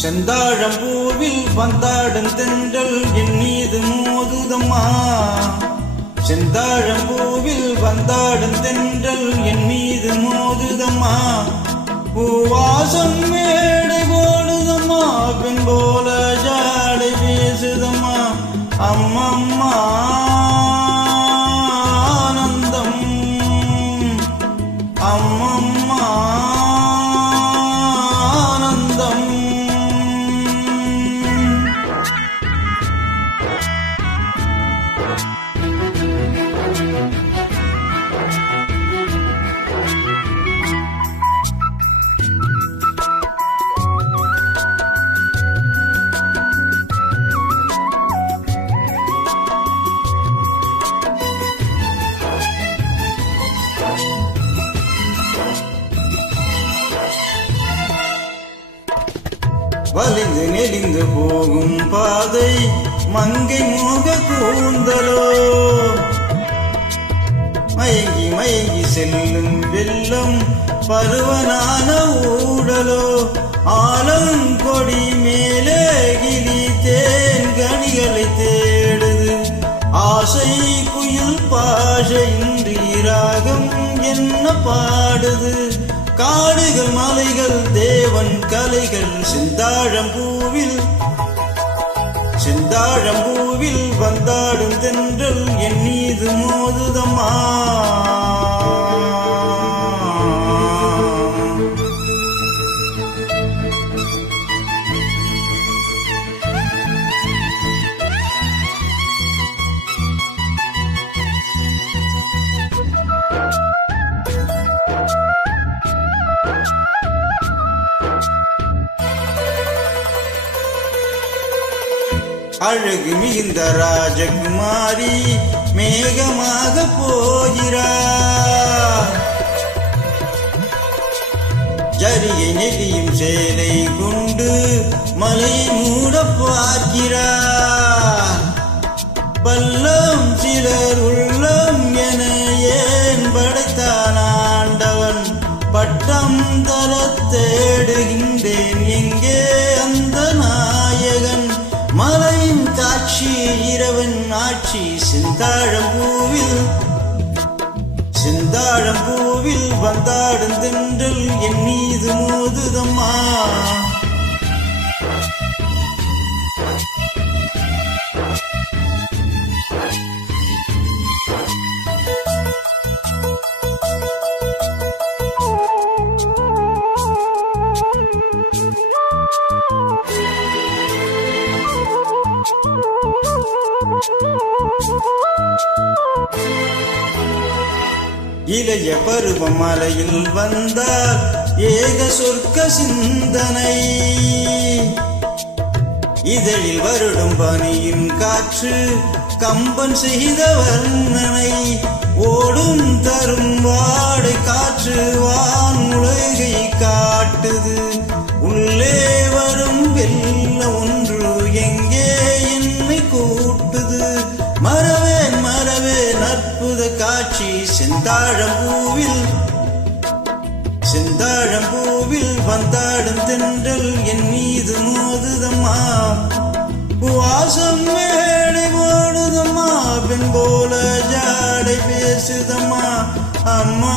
செந்தாழம்பூவில் வந்தாடும் தென்றல் என் மீது மோதுதம்மா. செந்தாழம்பூவில் வந்தாடும் தென்றல் என் மீது மோதுதம்மா. பூவாசம் மேடை போடுதம்மா, பெண் போல ஜாடை பேசுதம்மா. அம்மம்மா ஆனந்தம், அம்மம்மா ஆனந்தம். வலிந்து நெளிந்து போகும் பாதை மங்கை மோக கூந்தலோ, மயங்கி மயங்கி செல்லும் வெள்ளம் பருவனான ஊடலோ. ஆலங்கொடி மேலே கிளி தேன் கனிகளை தேடுது, ஆசை குயில் பாஷையின்றி ராகம் என்ன பாடுது. காடுகள் மலைகள் தேவன் கலைகள் செந்தாழம்பூவில் வந்தாடும் தென்றல் என் மீது மோதுதம்மா. அழகு மிகுந்த ராஜகுமாரி மேகமாக போகிறார், ஜரிகை நெறியும் சேலை கொண்டு மலையை மூட பார்க்கிறார். பல்லம் சிலர் உள்ளம் என ஏன் படைத்தான் ஆண்டவன், பட்டம் தர தேடுகின்றேன் எங்கே அந்த நாயகன். மலையின் காட்சி இரவன் ஆட்சி செந்தாழம்பூவில் வந்தாடும் தென்றல் என் மீது மோதுதம்மா. இளைய பருவம் மலையில் வந்தால் ஏக சொர்க்க சிந்தனை, இதழில் வருடும் பனியின் காற்று கம்பன் செய்த வர்ணனை. ஓடும் தரும் வாடை காற்று வான் உலகை காட்டுது, உள்ளே வரும் வெள்ள ஒன்று எங்கே என்னை கூட்டுது. மறவேன் மறவேன் அற்புத காட்சி செந்தாழம்பூவில் வந்தாடும் தென்றல் என் மீது மோதுதம்மா. வாசம் மேடை போடுதம்மா, பெண் போல ஜாடை பேசுதம்மா. அம்மா